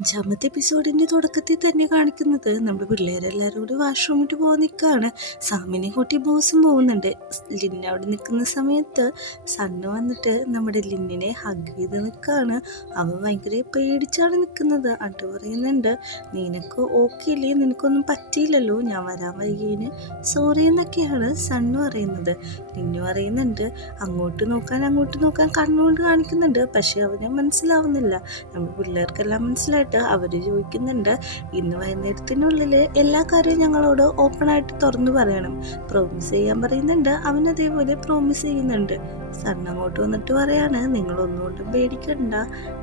അഞ്ചാമത്തെ എപ്പിസോഡിന്റെ തുടക്കത്തിൽ തന്നെ കാണിക്കുന്നത് നമ്മുടെ പിള്ളേരെല്ലാവരും കൂടി വാഷ്റൂമിട്ട് പോകാൻ നിൽക്കുകയാണ്. സാമിനെ കൂട്ടി ബോസും പോകുന്നുണ്ട്. ലിന്ന അവിടെ നിൽക്കുന്ന സമയത്ത് സണ്ണ് വന്നിട്ട് നമ്മുടെ ലിന്നിനെ ഹഗ് ചെയ്ത് നിൽക്കുകയാണ്. അവൻ ഭയങ്കര പേടിച്ചാണ് നിൽക്കുന്നത്. അട്ട് പറയുന്നുണ്ട്, നിനക്ക് ഓക്കെ ഇല്ലേ, നിനക്കൊന്നും പറ്റിയില്ലല്ലോ, ഞാൻ വരാൻ വൈകിയതിന് സോറി എന്നൊക്കെയാണ് സണ്ണ് പറയുന്നത്. ലിന്നു പറയുന്നുണ്ട്, അങ്ങോട്ട് നോക്കാൻ കണ്ണുകൊണ്ട് കാണിക്കുന്നുണ്ട്. പക്ഷെ അവന് മനസ്സിലാവുന്നില്ല. നമ്മുടെ പിള്ളേർക്കെല്ലാം മനസ്സിലായിട്ട് അവർ ചോദിക്കുന്നുണ്ട്, ഇന്ന് വൈകുന്നേരത്തിനുള്ളിൽ എല്ലാ കാര്യവും ഞങ്ങളോട് ഓപ്പണായിട്ട് തുറന്നു പറയണം, പ്രോമിസ് ചെയ്യാൻ പറയുന്നുണ്ട്. അവൻ അതേപോലെ പ്രോമിസ് ചെയ്യുന്നുണ്ട്. സണ്ണ് അങ്ങോട്ട് വന്നിട്ട് പറയാണ്, നിങ്ങളൊന്നുകൊണ്ടും പേടിക്കണ്ട,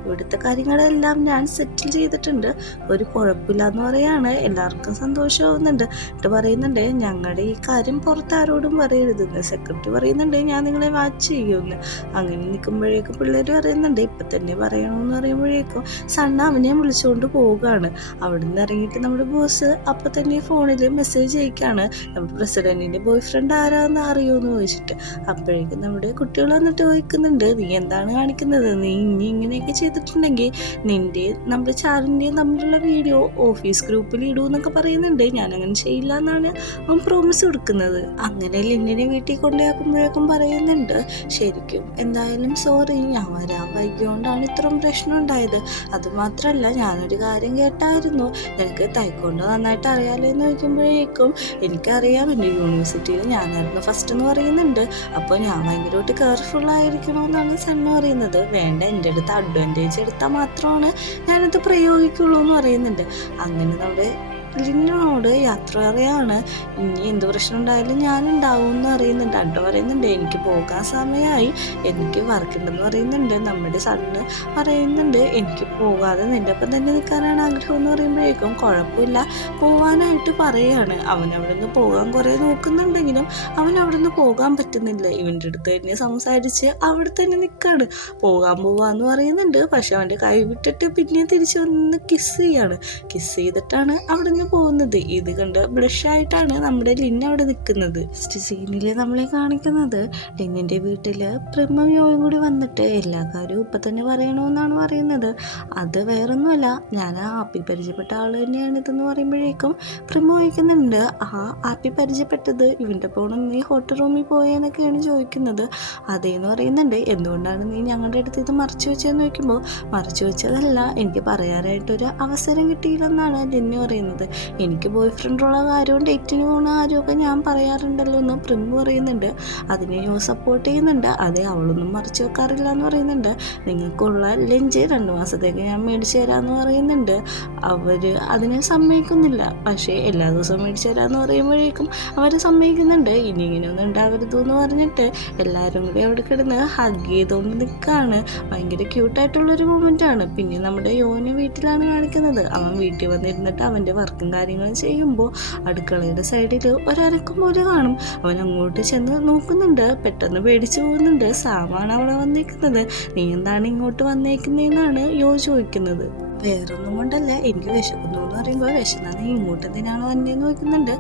ഇവിടുത്തെ കാര്യങ്ങളെല്ലാം ഞാൻ സെറ്റിൽ ചെയ്തിട്ടുണ്ട്, ഒരു കുഴപ്പമില്ല എന്ന് പറയാണ്. എല്ലാവർക്കും സന്തോഷമാവുന്നുണ്ട്. എന്നിട്ട് പറയുന്നുണ്ട്, ഞങ്ങളുടെ ഈ കാര്യം പുറത്താരോടും പറയരുതെന്ന്. സെക്രട്ടറി പറയുന്നുണ്ട്, ഞാൻ നിങ്ങളെ വാച്ച് ചെയ്യുമെന്ന്. അങ്ങനെ നിൽക്കുമ്പോഴേക്കും പിള്ളേർ പറയുന്നുണ്ട്, ഇപ്പം തന്നെ പറയണമെന്ന് പറയുമ്പോഴേക്കും സണ്ണ് അവനെ വിളിച്ചുകൊണ്ട് പോവുകയാണ്. അവിടെ നിന്ന് ഇറങ്ങിയിട്ട് നമ്മുടെ ബോസ് അപ്പം തന്നെ ഫോണിൽ മെസ്സേജ് അയക്കുകയാണ്, നമ്മുടെ പ്രസിഡന്റിന്റെ ബോയ് ഫ്രണ്ട് ആരാന്ന് അറിയുമെന്ന് ചോദിച്ചിട്ട്. അപ്പോഴേക്കും നമ്മുടെ കുട്ടികൾ വന്നിട്ട് ചോദിക്കുന്നുണ്ട്, നീ എന്താണ് കാണിക്കുന്നത്, നീ ഇനി ഇങ്ങനെയൊക്കെ ചെയ്തിട്ടുണ്ടെങ്കിൽ നിന്റെ നമ്മുടെ ചാറിൻ്റെയും തമ്മിലുള്ള വീഡിയോ ഓഫീസ് ഗ്രൂപ്പിൽ ഇടൂ എന്നൊക്കെ പറയുന്നുണ്ട്. ഞാൻ അങ്ങനെ ചെയ്യില്ല എന്നാണ് അവൻ പ്രോമിസ് കൊടുക്കുന്നത്. അങ്ങനെ ലിന്നിനെ വീട്ടിൽ കൊണ്ടുപോയാക്കുമ്പോഴേക്കും പറയുന്നുണ്ട്, ശരിക്കും എന്തായാലും സോറി, ഞാൻ വരാൻ വൈകിയോണ്ടാണ് ഇത്രയും പ്രശ്നം ഉണ്ടായത്. അതുമാത്രമല്ല, ഞാനൊരു കാര്യം കേട്ടായിരുന്നു, നിനക്ക് തൈക്കോണ്ടോ നന്നായിട്ട് അറിയാലോ എന്ന് ചോദിക്കുമ്പോഴേക്കും എനിക്കറിയാം, എൻ്റെ യൂണിവേഴ്സിറ്റിയിൽ ഞാനായിരുന്നു ഫസ്റ്റ് എന്ന് പറയുന്നുണ്ട്. അപ്പോൾ ഞാൻ ഭയങ്കരമായിട്ട് കെയർഫുൾ ആയിരിക്കണമെന്നാണ് സണ്ണ് പറയുന്നത്. വേണ്ട, എൻ്റെ അടുത്ത് അഡ്വാൻറ്റേജ് എടുത്താൽ മാത്രമാണ് ഞാനത് പ്രയോഗിക്കുള്ളൂ എന്ന് പറയുന്നുണ്ട്. അങ്ങനെ നമ്മുടെ ലിന്നോട് യാത്ര പറയാണ്, ഇനി എന്ത് പ്രശ്നം ഉണ്ടായാലും ഞാനുണ്ടാവും എന്ന് പറയുന്നുണ്ട്. അഡ്ഡ പറയുന്നുണ്ട്, എനിക്ക് പോകാൻ സമയമായി, എനിക്ക് വർക്കുണ്ടെന്ന് പറയുന്നുണ്ട്. നമ്മുടെ സണ്ണ് പറയുന്നുണ്ട്, എനിക്ക് പോകാതെ നിൻ്റെ ഒപ്പം തന്നെ നിൽക്കാനാണ് ആഗ്രഹം എന്ന് പറയുമ്പോഴേക്കും കുഴപ്പമില്ല, പോകാനായിട്ട് പറയാണ്. അവൻ അവിടെ നിന്ന് പോകാൻ കുറേ നോക്കുന്നുണ്ടെങ്കിലും അവൻ അവിടെ നിന്ന് പോകാൻ പറ്റുന്നില്ല. ഇവൻ്റെ അടുത്ത് തന്നെ സംസാരിച്ച് അവിടെ തന്നെ നിൽക്കാണ്. പോകാന്ന് പറയുന്നുണ്ട്. പക്ഷെ അവൻ്റെ കൈ വിട്ടിട്ട് പിന്നെ തിരിച്ച് വന്ന് കിസ് ചെയ്തിട്ടാണ് അവിടെ നിന്ന് പോകുന്നത്. ഇത് കണ്ട് ബ്ലഷായിട്ടാണ് നമ്മുടെ ലിന്ന അവിടെ നിൽക്കുന്നത്. സീനിൽ നമ്മളെ കാണിക്കുന്നത്, ലിന്നിൻ്റെ വീട്ടിൽ പ്രിമയും യോയും കൂടി വന്നിട്ട് എല്ലാ കാര്യവും ഇപ്പം തന്നെ പറയണമെന്നാണ് പറയുന്നത്. അത് വേറൊന്നുമല്ല, ഞാൻ ആ ആപ്പി പരിചയപ്പെട്ട ആൾ തന്നെയാണ് ഇതെന്ന് പറയുമ്പോഴേക്കും പ്രിമ ചോദിക്കുന്നുണ്ട്, ആ ആപ്പി പരിചയപ്പെട്ടത് ഇവൻ്റെ പോണം നീ ഹോട്ടൽ റൂമിൽ പോയെന്നൊക്കെയാണ് ചോദിക്കുന്നത്. അതേന്ന് പറയുന്നുണ്ട്. എന്തുകൊണ്ടാണ് നീ ഞങ്ങളുടെ അടുത്ത് ഇത് മറച്ചു വെച്ചതെന്ന് ചോദിക്കുമ്പോൾ, മറച്ചു വെച്ചതല്ല, എനിക്ക് പറയാനായിട്ടൊരു അവസരം കിട്ടിയില്ലെന്നാണ് ലിന്നു പറയുന്നത്. എനിക്ക് ബോയ് ഫ്രണ്ടുള്ള കാര്യവും ഡേറ്റിന് പോകുന്ന കാര്യമൊക്കെ ഞാൻ പറയാറുണ്ടല്ലോ എന്ന് പ്രിമ പറയുന്നുണ്ട്. അതിനെ യോ സപ്പോർട്ട് ചെയ്യുന്നുണ്ട്. അതെ, അവളൊന്നും മറച്ചു വെക്കാറില്ല എന്ന് പറയുന്നുണ്ട്. നിങ്ങൾക്കുള്ള ലഞ്ച് 2 മാസത്തേക്ക് ഞാൻ മേടിച്ചു തരാമെന്ന് പറയുന്നുണ്ട്. അവർ അതിനെ സമ്മതിക്കുന്നില്ല. പക്ഷേ എല്ലാ ദിവസവും മേടിച്ചു തരാമെന്ന് പറയുമ്പോഴേക്കും അവർ സമ്മതിക്കുന്നുണ്ട്. ഇനി ഇങ്ങനെയൊന്നും ഉണ്ടാവരുതെന്ന് പറഞ്ഞിട്ട് എല്ലാവരും കൂടി അവിടെ കിടന്ന് ഹഗ് ചെയ്തുകൊണ്ട് നിൽക്കുകയാണ്. ഭയങ്കര ക്യൂട്ടായിട്ടുള്ളൊരു മൊമെൻ്റാണ്. പിന്നെ നമ്മുടെ യോനെ വീട്ടിലാണ് കാണിക്കുന്നത്. അവൻ വീട്ടിൽ വന്നിരുന്നിട്ട് അവൻ്റെ വർക്കും കാര്യങ്ങളും ചെയ്യുമ്പോൾ അടുക്കളയുടെ സൈഡിൽ ഒരനക്കം പോലെ കാണും. അവൻ അങ്ങോട്ട് ചെന്ന് നോക്കുന്നുണ്ട്. പെട്ടെന്ന് പേടിച്ചു പോകുന്നുണ്ട്. സാമാണ് അവിടെ വന്നേക്കുന്നത്. നീ എന്താണ് ഇങ്ങോട്ട് വന്നേക്കുന്നതെന്നാണ് യോ ചോദിക്കുന്നത്. വേറൊന്നും കൊണ്ടല്ല, എനിക്ക് വിശക്കുന്നു എന്ന് പറയുമ്പോൾ, വിശന്നാ നീ ഇങ്ങോട്ട് എന്തിനാണ് വന്നേന്ന് ചോദിക്കുന്നുണ്ട്.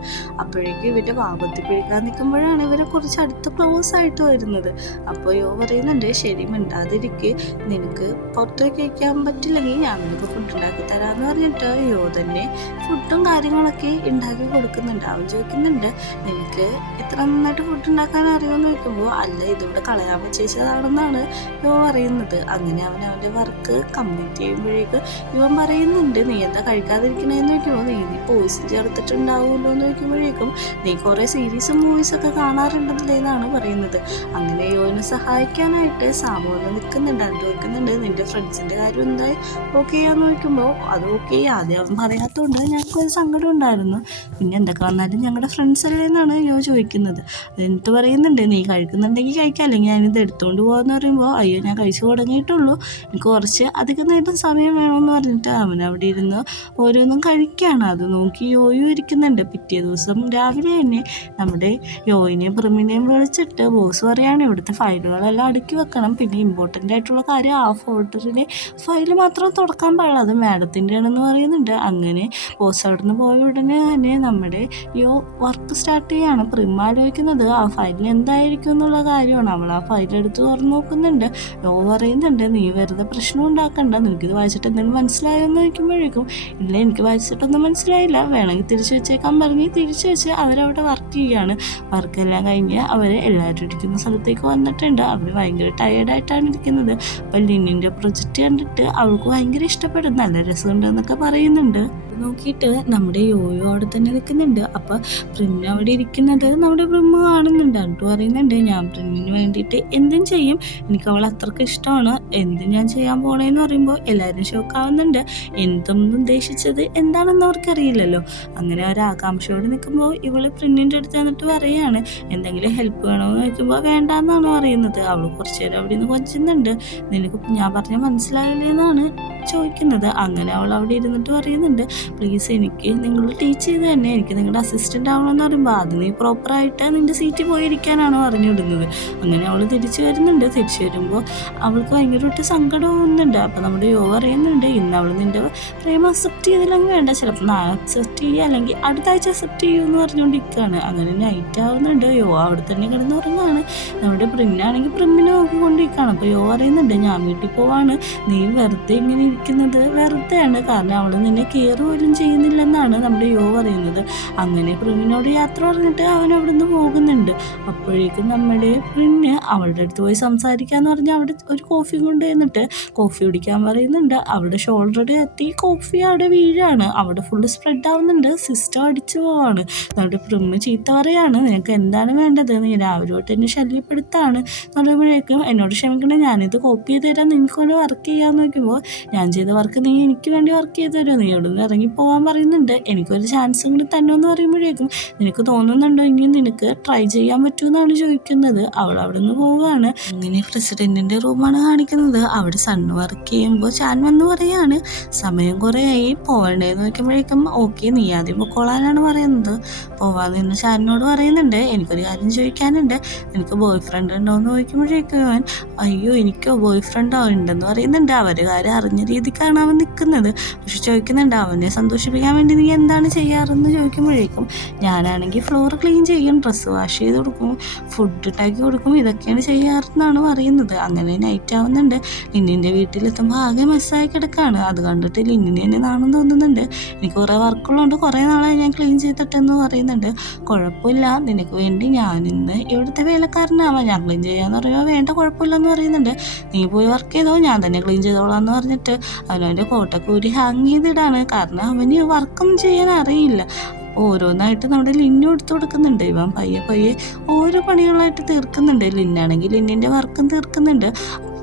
അപ്പോഴേക്കും ഇവരുടെ വാപത്തി പിടിക്കാൻ നിൽക്കുമ്പോഴാണ് ഇവരെ കുറച്ച് അടുത്ത് ക്ലോസ് ആയിട്ട് വരുന്നത്. അപ്പോൾ യോ പറയുന്നുണ്ട്, ശരി മിണ്ടാതിരിക്ക്, നിനക്ക് പുറത്ത് കഴിക്കാൻ പറ്റില്ലെങ്കിൽ ഞാൻ നിനക്ക് ഫുഡ് ഉണ്ടാക്കി തരാമെന്ന് പറഞ്ഞിട്ട് യോ തന്നെ ഫുഡും കാര്യങ്ങളൊക്കെ ഉണ്ടാക്കി കൊടുക്കുന്നുണ്ട്. അവൻ ചോദിക്കുന്നുണ്ട്, നിനക്ക് എത്ര നന്നായിട്ട് ഫുഡ് ഉണ്ടാക്കാൻ അറിയുമെന്ന് ചോദിക്കുമ്പോൾ, അല്ല, ഇതിവിടെ കളയാൻ വെച്ചതാണെന്നാണ് യോ പറയുന്നത്. അങ്ങനെ അവൻ അവൻ്റെ വർക്ക് കംപ്ലീറ്റ് ചെയ്യുമ്പോഴേക്ക് ഇവൻ പറയുന്നുണ്ട്, നീ എന്താ കഴിക്കാതിരിക്കണേന്ന് ചോദിക്കുമ്പോൾ, നീ പോയിസൺ ചേർത്തിട്ടുണ്ടാവുമല്ലോ എന്ന് ചോദിക്കുമ്പോഴേക്കും, നീ കുറേ സീരീസും മൂവീസൊക്കെ കാണാറുണ്ടല്ലേ എന്നാണ് പറയുന്നത്. അങ്ങനെ യോനെ സഹായിക്കാനായിട്ട് സാമു വന്ന് നിൽക്കുന്നുണ്ട്. അത് ചോദിക്കുന്നുണ്ട്, നിൻ്റെ ഫ്രണ്ട്സിൻ്റെ കാര്യം എന്തായി, ഓക്കെ ചെയ്യാന്ന് ചോദിക്കുമ്പോൾ, അത് ഓക്കെ, ആദ്യം അവൻ പറയാത്തതുകൊണ്ട് ഞങ്ങൾക്കൊരു സങ്കടം ഉണ്ടായിരുന്നു, പിന്നെ എന്തൊക്കെ വന്നാലും ഞങ്ങളുടെ ഫ്രണ്ട്സ് അല്ലേ എന്നാണ് യോ ചോദിക്കുന്നത്. എന്നിട്ട് പറയുന്നുണ്ട്, നീ കഴിക്കുന്നുണ്ടെങ്കിൽ കഴിക്കാം, അല്ലെങ്കിൽ ഞാനിത് എടുത്തുകൊണ്ട് പോകാമെന്ന് പറയുമ്പോൾ, അയ്യോ, ഞാൻ കഴിച്ചു തുടങ്ങിയിട്ടുള്ളൂ, എനിക്ക് കുറച്ച് അധികം നേരം സമയം വേണമെന്ന് പറഞ്ഞിട്ട് അവൻ അവിടെ ഇരുന്ന് ഓരോന്നും കഴിക്കുകയാണ്. അത് നോക്കി യോയും ഇരിക്കുന്നുണ്ട്. പിറ്റേ ദിവസം രാവിലെ തന്നെ നമ്മുടെ യോയിനെയും പ്രിമിനെയും വിളിച്ചിട്ട് ബോസ് പറയുകയാണ്, ഇവിടുത്തെ ഫയലുകളെല്ലാം അടുക്കി വെക്കണം, പിന്നെ ഇമ്പോർട്ടൻ്റ് ആയിട്ടുള്ള കാര്യം ആ ഫോൾഡറിലെ ഫയൽ മാത്രം തുറക്കാൻ പാടില്ല, അത് മാഡത്തിൻ്റെ ആണെന്ന് പറയുന്നുണ്ട്. അങ്ങനെ ബോസ് അവിടെ നിന്ന് പോയ ഉടനെ തന്നെ നമ്മുടെ യോ വർക്ക് സ്റ്റാർട്ട് ചെയ്യാണ്. പ്രിമ ആലോചിക്കുന്നത് ആ ഫയലിൽ എന്തായിരിക്കും എന്നുള്ള കാര്യമാണ്. അവൾ ആ ഫയലെടുത്ത് തുറന്ന് നോക്കുന്നുണ്ട്. യോ പറയുന്നുണ്ട്, നീ വെറുതെ പ്രശ്നം ഉണ്ടാക്കണ്ട, നിനക്കിത് വായിച്ചിട്ട് എന്തെങ്കിലും മനസ്സിലായെന്ന് ചോദിക്കുമ്പോഴേക്കും ഇല്ല, എനിക്ക് വായിച്ചിട്ടൊന്നും മനസ്സിലായില്ല, വേണമെങ്കിൽ തിരിച്ചു വെച്ചേക്കാൻ പറഞ്ഞ് തിരിച്ചു വെച്ച് അവരവിടെ വർക്ക് ചെയ്യുകയാണ്. വർക്കെല്ലാം കഴിഞ്ഞ് അവർ എല്ലാവരും ഇരിക്കുന്ന സ്ഥലത്തേക്ക് വന്നിട്ടുണ്ട്. അവർ ഭയങ്കര ടയേർഡായിട്ടാണ് ഇരിക്കുന്നത്. അപ്പം ലിന്നിൻ്റെ പ്രൊജക്റ്റ് കണ്ടിട്ട് അവൾക്ക് ഭയങ്കര ഇഷ്ടപ്പെടും, നല്ല രസമുണ്ടെന്നൊക്കെ പറയുന്നുണ്ട്. നോക്കിയിട്ട് നമ്മുടെ യോയോ അവിടെ തന്നെ നിൽക്കുന്നുണ്ട്. അപ്പം പ്രിന്ന് അവിടെ ഇരിക്കുന്നത് നമ്മുടെ ബ്രഹ്മ കാണുന്നുണ്ട്. എന്നിട്ട് പറയുന്നുണ്ട് ഞാൻ പ്രിന്നിന് വേണ്ടിയിട്ട് എന്തും ചെയ്യും, എനിക്ക് അവൾ അത്രയ്ക്ക് ഇഷ്ടമാണ്, എന്തും ഞാൻ ചെയ്യാൻ പോണേന്ന് പറയുമ്പോൾ എല്ലാവരും ഷോക്കാവുന്നുണ്ട്. എന്തൊന്നും ഉദ്ദേശിച്ചത് എന്താണെന്ന് അവർക്കറിയില്ലല്ലോ. അങ്ങനെ അവർ ആകാംക്ഷയോടെ നിൽക്കുമ്പോൾ ഇവള് പ്രിന്നിൻ്റെ അടുത്ത് വന്നിട്ട് പറയുകയാണ് എന്തെങ്കിലും ഹെൽപ്പ് വേണമെന്ന് ചോദിക്കുമ്പോൾ വേണ്ടാന്നാണ് പറയുന്നത്. അവൾ കുറച്ചു നേരം അവിടെ നിന്ന് കൊഞ്ചുന്നുണ്ട്. നിനക്ക് ഞാൻ പറഞ്ഞാൽ മനസ്സിലായില്ലേ എന്നാണ് ചോദിക്കുന്നത്. അങ്ങനെ അവൾ അവിടെ ഇരുന്നിട്ട് പറയുന്നുണ്ട് പ്ലീസ് എനിക്ക് നിങ്ങൾ ടീച്ച് ചെയ്ത് തന്നെ, എനിക്ക് നിങ്ങളുടെ അസിസ്റ്റൻ്റ് ആവണമെന്ന് പറയുമ്പോൾ അത് നീ പ്രോപ്പറായിട്ട് നിൻ്റെ സീറ്റിൽ പോയിരിക്കാനാണോ പറഞ്ഞു വിടുന്നത്. അങ്ങനെ അവൾ തിരിച്ചു വരുന്നുണ്ട്. തിരിച്ചു വരുമ്പോൾ അവൾക്ക് ഭയങ്കരമായിട്ട് സങ്കടമാവുന്നുണ്ട്. അപ്പം നമ്മുടെ യോ പറയുന്നുണ്ട് ഇന്ന് അവൾ നിൻ്റെ പ്രേമം അക്സെപ്റ്റ് ചെയ്തില്ലെങ്കിൽ വേണ്ട, ചിലപ്പോൾ നാളെ അക്സെപ്റ്റ് ചെയ്യുക അല്ലെങ്കിൽ അടുത്ത ആഴ്ച അക്സെപ്റ്റ് ചെയ്യുമെന്ന് പറഞ്ഞുകൊണ്ടിരിക്കുകയാണ്. അങ്ങനെ നൈറ്റ് ആവുന്നുണ്ട്. യോ അവിടെ തന്നെ കിടന്നുറങ്ങാണ്. നമ്മുടെ പ്രിന്നാണെങ്കിൽ പ്രിമ്മിനെ നോക്കിക്കൊണ്ടിരിക്കുകയാണ്. അപ്പോൾ യോ പറയുന്നുണ്ട് ഞാൻ വീട്ടിൽ പോവാണ്, നീ വെറുതെ ഇങ്ങനെ ഇരിക്കുന്നത് വെറുതെയാണ്, കാരണം അവൾ നിന്നെ കെയർ പോലും ചെയ്യുന്നില്ലെന്നാണ് നമ്മുടെ യോ പറയുന്നത്. അങ്ങനെ പ്രിന്നിനോട് യാത്ര പറഞ്ഞിട്ട് അവൻ അവിടെ നിന്ന് പോകുന്നുണ്ട്. അപ്പോഴേക്കും നമ്മുടെ പ്രിന്ന് അവളുടെ അടുത്ത് പോയി സംസാരിക്കാന്ന് പറഞ്ഞ് അവിടെ ഒരു കോഫി കൊണ്ടുവന്നിട്ട് കോഫി കുടിക്കാൻ പറയുന്നുണ്ട്. അവിടെ ഷോൾഡർ എത്തി കോഫി അവിടെ വീഴാണ്. അവിടെ ഫുള്ള് സ്പ്രെഡ് ആവുന്നുണ്ട്. സിസ്റ്റം അടിച്ചു പോവാണ്. നമ്മുടെ പ്രിമ്മ് ചീത്ത പറയാണ് നിനക്ക് എന്താണ് വേണ്ടത്, നീ രാവിലെ തൊട്ട് എന്നെ ശല്യപ്പെടുത്താണ് എന്ന് പറയുമ്പോഴേക്കും എന്നോട് ക്ഷമിക്കണം, ഞാനിത് കോപ്പി ചെയ്ത് തരാം, നിനക്കൊരു വർക്ക് ചെയ്യാമെന്ന് നോക്കുമ്പോൾ ഞാൻ ചെയ്ത വർക്ക് നീ എനിക്ക് വേണ്ടി വർക്ക് ചെയ്ത് തരുമോ, നീ ഇവിടെ നിന്ന് ഇറങ്ങി പോകാൻ പറയുന്നുണ്ട്, എനിക്കൊരു ചാൻസും കൂടി തന്നെയെന്ന് പറയുമ്പോഴേക്കും നിനക്ക് തോന്നുന്നുണ്ടോ ഇനി നിനക്ക് ട്രൈ ചെയ്യാൻ പറ്റുമെന്നാണ് ചോദിക്കുന്നത്. അവൾ അവിടെ നിന്ന് പോവുകയാണ്. അങ്ങനെ പ്രസിഡന്റിന്റെ റൂമാണ് കാണിക്കുന്നത്. അവിടെ സണ്ണ് വർക്ക് ചെയ്യുമ്പോൾ ചാൻ വന്ന് പറയാണ് സമയം കുറേ ആയി പോവണ്ടേന്ന് നോക്കുമ്പോഴേക്കും ഓക്കെ നീ ആദ്യം പൊക്കോളാനാണ് പറയുന്നത്. പോവാൻ നിന്ന് ചാനിനോട് പറയുന്നുണ്ട് എനിക്കൊരു കാര്യം ചോദിക്കാനുണ്ട്, എനിക്ക് ബോയ് ഫ്രണ്ട് ഉണ്ടോ എന്ന് ചോദിക്കുമ്പോഴേക്കും അവൻ അയ്യോ എനിക്കോ ബോയ് ഫ്രണ്ടോ ഉണ്ടെന്ന് പറയുന്നുണ്ട്. അവരുടെ കാര്യം അറിഞ്ഞ രീതിക്കാണ് അവൻ നിൽക്കുന്നത്. പക്ഷെ ചോദിക്കുന്നുണ്ട് അവനെ സന്തോഷിപ്പിക്കാൻ വേണ്ടി നീ എന്താണ് ചെയ്യാറെന്ന് ചോദിക്കുമ്പോഴേക്കും ഞാനാണെങ്കിൽ ഫ്ലോർ ക്ലീൻ ചെയ്യും, ഡ്രസ്സ് വാഷ് ചെയ്ത് കൊടുക്കും, ഫുഡ് ഉണ്ടാക്കി കൊടുക്കും, ഇതൊക്കെയാണ് ചെയ്യാറെന്നാണ് പറയുന്നത്. അങ്ങനെ നൈറ്റ് ആവുന്നുണ്ട്. ലിന്നിൻ്റെ വീട്ടിലെത്തുമ്പോൾ ആകെ മെസ്സായി കിടക്കുകയാണ്. അത് കണ്ടിട്ട് ലിന്നിന് തന്നെ നാണം തോന്നുന്നുണ്ട്. എനിക്ക് കുറേ വർക്കുള്ളതുകൊണ്ട് കുറേ നാളായി ഞാൻ ക്ലീൻ ചെയ്തിട്ടെന്ന് പറയുന്നുണ്ട്. കുഴപ്പമില്ല, നിനക്ക് വേണ്ടി ഞാനിന്ന് ഇവിടുത്തെ വേലക്കാരനാവാം, ഞാൻ ക്ലീൻ ചെയ്യാന്ന് പറയുമ്പോൾ വേണ്ട കുഴപ്പമില്ലെന്ന് പറയുന്നുണ്ട്. നീ പോയി വർക്ക് ചെയ്തോ, ഞാൻ തന്നെ ക്ലീൻ ചെയ്തോളാം എന്ന് പറഞ്ഞിട്ട് അവനവൻ്റെ കോട്ടൊക്കെ ഊരി ഹാങ് ചെയ്തിടാണ്. കാരണം അവന് വർക്കൊന്നും ചെയ്യാൻ അറിയില്ല. ഓരോന്നായിട്ട് നമ്മുടെ ലിന്നു എടുത്തു കൊടുക്കുന്നുണ്ട്. ഇവൻ പയ്യെ പയ്യെ ഓരോ പണികളായിട്ട് തീർക്കുന്നുണ്ട്. ലിന്നാണെങ്കിൽ ലിന്നിൻ്റെ വർക്കും തീർക്കുന്നുണ്ട്.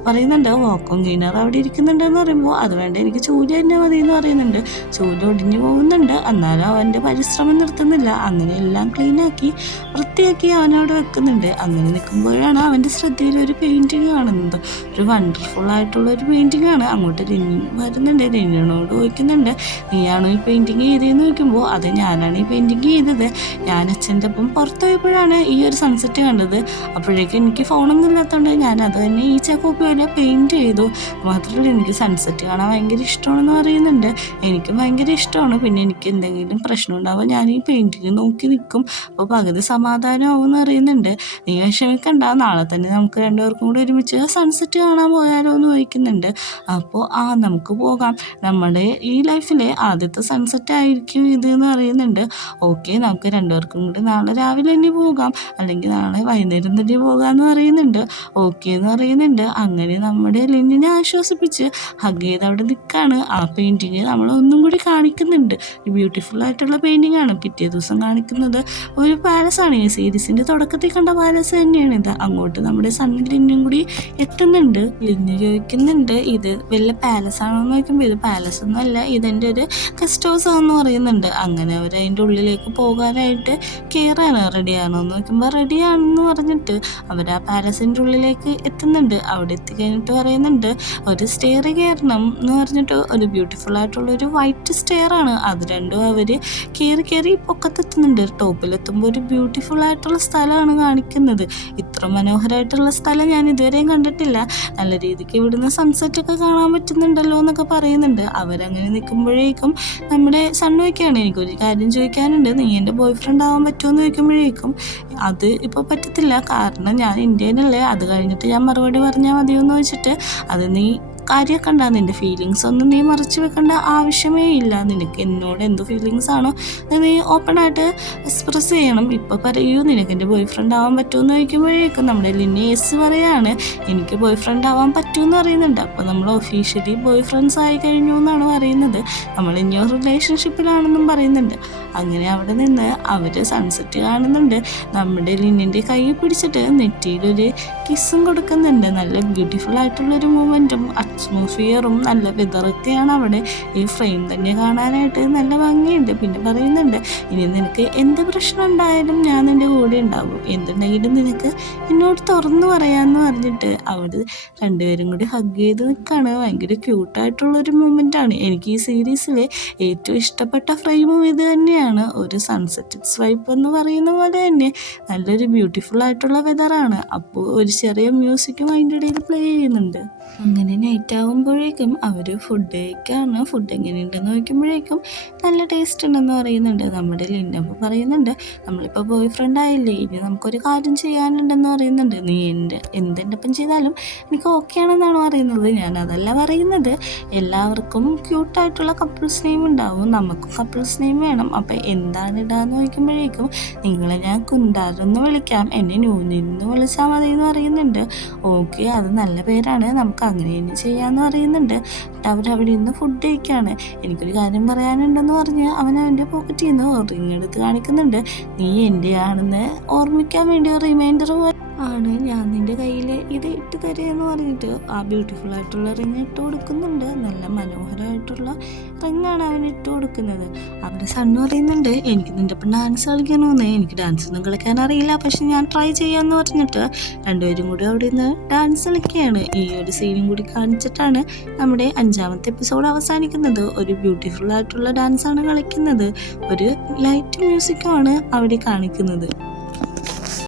പറയുന്നുണ്ട് വാക്വം ക്ലീനർ അവിടെ ഇരിക്കുന്നുണ്ടെന്ന് പറയുമ്പോൾ അത് വേണ്ട എനിക്ക് ചൂല് തന്നെ മതി എന്ന് പറയുന്നുണ്ട്. ചൂല് ഒടിഞ്ഞു പോകുന്നുണ്ട്, എന്നാലും അവൻ്റെ പരിശ്രമം നിർത്തുന്നില്ല. അങ്ങനെ എല്ലാം ക്ലീനാക്കി വൃത്തിയാക്കി അവനവിടെ വെക്കുന്നുണ്ട്. അങ്ങനെ നിൽക്കുമ്പോഴാണ് അവൻ്റെ ശ്രദ്ധയിൽ ഒരു പെയിൻറ്റിങ് കാണുന്നത്. ഒരു വണ്ടർഫുൾ ആയിട്ടുള്ള ഒരു പെയിൻറ്റിങ് ആണ്. അങ്ങോട്ട് ലിന്നു വരുന്നുണ്ട്. ലിന്നിനോട് ചോദിക്കുന്നുണ്ട് നീയാണോ ഈ പെയിൻറ്റിങ് ചെയ്തതെന്ന് ചോദിക്കുമ്പോൾ അത് ഞാനാണ് ഈ പെയിൻറ്റിങ് ചെയ്തത്. ഞാൻ അച്ഛൻ്റെ ഒപ്പം പുറത്തു പോയപ്പോഴാണ് ഈ ഒരു സൺസെറ്റ് കണ്ടത്. അപ്പോഴേക്കും എനിക്ക് ഫോണൊന്നും ഇല്ലാത്തതുകൊണ്ട് ഞാൻ അത് തന്നെ ഈ ചാക്കോപ്പി പെയിൻറ്റ് ചെയ്തു. മാത്രമല്ല എനിക്ക് സൺസെറ്റ് കാണാൻ ഭയങ്കര ഇഷ്ടമാണെന്ന് പറയുന്നുണ്ട്. എനിക്കും ഭയങ്കര ഇഷ്ടമാണ്. പിന്നെ എനിക്ക് എന്തെങ്കിലും പ്രശ്നം ഉണ്ടാവുമ്പോൾ ഞാൻ ഈ പെയിൻറ്റിങ് നോക്കി നിൽക്കും. അപ്പോൾ പകുതി സമാധാനമാവും എന്ന് അറിയുന്നുണ്ട്. നീ വിഷമിക്കണ്ട, നാളെ തന്നെ നമുക്ക് രണ്ടുപേർക്കും കൂടി ഒരുമിച്ച് സൺസെറ്റ് കാണാൻ പോയാലോ എന്ന് ചോദിക്കുന്നുണ്ട്. അപ്പോൾ നമുക്ക് പോകാം, നമ്മുടെ ഈ ലൈഫിലെ ആദ്യത്തെ സൺസെറ്റ് ആയിരിക്കും ഇത് എന്ന് അറിയുന്നുണ്ട്. ഓക്കെ നമുക്ക് രണ്ടുപേർക്കും കൂടി നാളെ രാവിലെ തന്നെ പോകാം, അല്ലെങ്കിൽ നാളെ വൈകുന്നേരം തന്നെ പോകാമെന്ന് പറയുന്നുണ്ട്. ഓക്കെ എന്ന് പറയുന്നുണ്ട്. അങ്ങനെ നമ്മുടെ ലിന്നിനെ ആശ്വസിപ്പിച്ച് ഹഗ് ചെയ്ത് അവിടെ നിൽക്കുകയാണ്. ആ പെയിൻറ്റിങ് നമ്മളൊന്നും കൂടി കാണിക്കുന്നുണ്ട്. ബ്യൂട്ടിഫുൾ ആയിട്ടുള്ള പെയിൻറ്റിങ് ആണ്. പിറ്റേ ദിവസം കാണിക്കുന്നത് ഒരു പാലസാണ്. ഈ സീരീസിൻ്റെ തുടക്കത്തിൽ കണ്ട പാലസ് തന്നെയാണ് ഇത്. അങ്ങോട്ട് നമ്മുടെ സണ്ണിൽ ലിന്നും കൂടി എത്തുന്നുണ്ട്. ലിന്നു ചോദിക്കുന്നുണ്ട് ഇത് വല്ല പാലസ് ആണോ എന്ന് ചോദിക്കുമ്പോൾ ഇത് പാലസ് ഒന്നും അല്ല, ഇതെൻ്റെ ഒരു ഗസ്റ്റ് ഹൗസ് ആണെന്ന് പറയുന്നുണ്ട്. അങ്ങനെ അവർ അതിൻ്റെ ഉള്ളിലേക്ക് പോകാനായിട്ട് കയറാണ്. റെഡിയാണോ എന്ന് നോക്കുമ്പോൾ റെഡിയാണെന്ന് പറഞ്ഞിട്ട് അവർ ആ പാലസിൻ്റെ ഉള്ളിലേക്ക് എത്തുന്നുണ്ട്. അവിടെ എത്തിക്കഴിഞ്ഞിട്ട് പറയുന്നുണ്ട് ഒരു സ്റ്റെയർ കയറണം എന്ന് പറഞ്ഞിട്ട് ഒരു ബ്യൂട്ടിഫുൾ ആയിട്ടുള്ളൊരു വൈറ്റ് സ്റ്റെയർ ആണ്. അത് രണ്ടും അവർ കയറി പൊക്കത്തെത്തുന്നുണ്ട്. ടോപ്പിലെത്തുമ്പോൾ ഒരു ബ്യൂട്ടിഫുൾ ആയിട്ടുള്ള സ്ഥലമാണ് കാണിക്കുന്നത്. ഇത്ര മനോഹരമായിട്ടുള്ള സ്ഥലം ഞാൻ ഇതുവരെയും കണ്ടിട്ടില്ല. നല്ല രീതിക്ക് ഇവിടുന്ന് സൺസെറ്റ് ഒക്കെ കാണാൻ പറ്റുന്നുണ്ടല്ലോ എന്നൊക്കെ പറയുന്നുണ്ട്. അവരങ്ങനെ നിൽക്കുമ്പോഴേക്കും നമ്മുടെ സണ്ണ് വയ്ക്കുകയാണ് എനിക്കൊരു കാര്യം ചോദിക്കാനുണ്ട്, നീ എൻ്റെ ബോയ് ഫ്രണ്ട് ആവാൻ പറ്റുമോ എന്ന് ചോദിക്കുമ്പോഴേക്കും അത് ഇപ്പോൾ പറ്റത്തില്ല, കാരണം ഞാൻ ഇന്ത്യയിലല്ലേ, അത് കഴിഞ്ഞിട്ട് ഞാൻ മറുപടി പറഞ്ഞാൽ മതിയോ എന്ന് വെച്ചിട്ട് അത് നീ കാര്യമാക്കണ്ട, നിൻ്റെ ഫീലിങ്സ് ഒന്നും നീ മറച്ചു വെക്കേണ്ട ആവശ്യമേ ഇല്ല. നിനക്ക് എന്നോട് എന്ത് ഫീലിങ്സ് ആണോ നീ ഓപ്പണായിട്ട് എക്സ്പ്രസ് ചെയ്യണം. ഇപ്പോൾ പറയൂ, നിനക്ക് എൻ്റെ ബോയ് ഫ്രണ്ട് ആവാൻ പറ്റുമെന്ന് ചോദിക്കുമ്പോഴേക്കും നമ്മുടെ ലിന്നെ യെസ് പറയാണ്. എനിക്ക് ബോയ് ഫ്രണ്ട് ആവാൻ പറ്റുമെന്ന് പറയുന്നുണ്ട്. അപ്പോൾ നമ്മൾ ഒഫീഷ്യലി ബോയ് ഫ്രണ്ട്സ് ആയി കഴിഞ്ഞു എന്നാണ് പറയുന്നത്. നമ്മൾ ഇനി ഒരു റിലേഷൻഷിപ്പിലാണെന്നും പറയുന്നുണ്ട്. അങ്ങനെ അവിടെ നിന്ന് അവർ സൺസെറ്റ് കാണുന്നുണ്ട്. നമ്മുടെ ലിന്നിൻ്റെ കൈ പിടിച്ചിട്ട് നെറ്റിയിലൊരു കിസ്സും കൊടുക്കുന്നുണ്ട്. നല്ല ബ്യൂട്ടിഫുൾ ആയിട്ടുള്ളൊരു മൂമെൻറ്റും അറ്റ്മോസ്ഫിയറും നല്ല വെതറൊക്കെയാണ് അവിടെ. ഈ ഫ്രെയിം തന്നെ കാണാനായിട്ട് നല്ല ഭംഗിയുണ്ട്. പിന്നെ പറയുന്നുണ്ട്, ഇനി നിനക്ക് എന്ത് പ്രശ്നം ഉണ്ടായാലും ഞാൻ നിൻ്റെ കൂടെ ഉണ്ടാവും, എന്തുണ്ടെങ്കിലും നിനക്ക് എന്നോട് തുറന്നു പറയാമെന്ന് പറഞ്ഞിട്ട് അവിടെ രണ്ടുപേരും കൂടി ഹഗ് ചെയ്ത് നിൽക്കുകയാണ്. ഭയങ്കര ക്യൂട്ടായിട്ടുള്ളൊരു മൂമെൻ്റാണ്. എനിക്ക് ഈ സീരീസിൽ ഏറ്റവും ഇഷ്ടപ്പെട്ട ഫ്രെയിമും ഇത് തന്നെയാണ്. ഒരു സൺസെറ്റ് സ്വൈപ്പ് എന്ന് പറയുന്ന പോലെ തന്നെ നല്ലൊരു ബ്യൂട്ടിഫുൾ ആയിട്ടുള്ള വെതറാണ്. അപ്പോൾ ഒരു ചെറിയ മ്യൂസിക്കും അതിൻ്റെ ഇടയിൽ പ്ലേ ചെയ്യുന്നുണ്ട്. അങ്ങനെ നൈറ്റ് ആകുമ്പോഴേക്കും അവർ ഫുഡ് കഴിക്കാണ്. ഫുഡ് എങ്ങനെയുണ്ടെന്ന് നോക്കുമ്പോഴേക്കും നല്ല ടേസ്റ്റ് ഉണ്ടെന്ന് പറയുന്നുണ്ട്. നമ്മുടെ ലിന്നപ്പോൾ പറയുന്നുണ്ട്, നമ്മളിപ്പോൾ ബോയ് ഫ്രണ്ട് ആയില്ലേ, ഇനി നമുക്കൊരു കാര്യം ചെയ്യാനുണ്ടെന്ന് പറയുന്നുണ്ട്. നീ എന്തെൻ്റെ ഒപ്പം ചെയ്താലും എനിക്ക് ഓക്കെ ആണെന്നാണ് പറയുന്നത്. ഞാൻ അതല്ല പറയുന്നത്, എല്ലാവർക്കും ക്യൂട്ടായിട്ടുള്ള കപ്പിൾസ് നെയിം ഉണ്ടാവും, നമുക്കും കപ്പിൾസ് നെയിം വേണം. അപ്പം എന്താണ് ഇടാന്ന് ചോദിക്കുമ്പോഴേക്കും നിങ്ങളെ ഞാൻ കുന്താരെന്ന് വിളിക്കാം, എന്നെ നൂനിന്ന് വിളിച്ചാൽ മതി എന്ന് പറയുന്നുണ്ട്. ഓക്കെ, അത് നല്ല പേരാണ്, നമുക്ക് അങ്ങനെ തന്നെ ചെയ്യാമെന്ന് പറയുന്നുണ്ട്. അവരവിടെ നിന്ന് ഫുഡ് കഴിക്കുകയാണ്. എനിക്കൊരു കാര്യം പറയാനുണ്ടെന്ന് പറഞ്ഞ് അവൻ അവൻ്റെ പോക്കറ്റിൽ നിന്ന് റിങ് എടുത്ത് കാണിക്കുന്നുണ്ട്. നീ എൻ്റെ ആണെന്ന് ഓർമ്മിക്കാൻ വേണ്ടി റിമൈൻഡർ ആണ് ഞാൻ നിൻ്റെ കയ്യിൽ ഇത് ഇട്ട് തരുമെന്ന് പറഞ്ഞിട്ട് ആ ബ്യൂട്ടിഫുൾ ആയിട്ടുള്ള റിങ് ഇട്ട് കൊടുക്കുന്നുണ്ട്. നല്ല മനോഹരമായിട്ടുള്ള റിങ്ങാണ് അവൻ ഇട്ട് കൊടുക്കുന്നത്. അവൻ്റെ സണ്ണ് പറയുന്നുണ്ട്, എനിക്ക് നിൻ്റെ ഒപ്പം ഡാൻസ് കളിക്കണമെന്ന്. എനിക്ക് ഡാൻസ് ഒന്നും കളിക്കാൻ അറിയില്ല, പക്ഷെ ഞാൻ ട്രൈ ചെയ്യാമെന്ന് പറഞ്ഞിട്ട് രണ്ടുപേരും കൂടി അവിടെ നിന്ന് ഡാൻസ് കളിക്കുകയാണ്. ഈ ഒരു സീനും കൂടി കാണിച്ചിട്ടാണ് നമ്മുടെ 5ാമത്തെ എപ്പിസോഡ് അവസാനിക്കുന്നത്. ഒരു ബ്യൂട്ടിഫുൾ ആയിട്ടുള്ള ഡാൻസാണ് കളിക്കുന്നത്. ഒരു ലൈറ്റ് മ്യൂസിക്കുമാണ് അവിടെ കാണിക്കുന്നത്.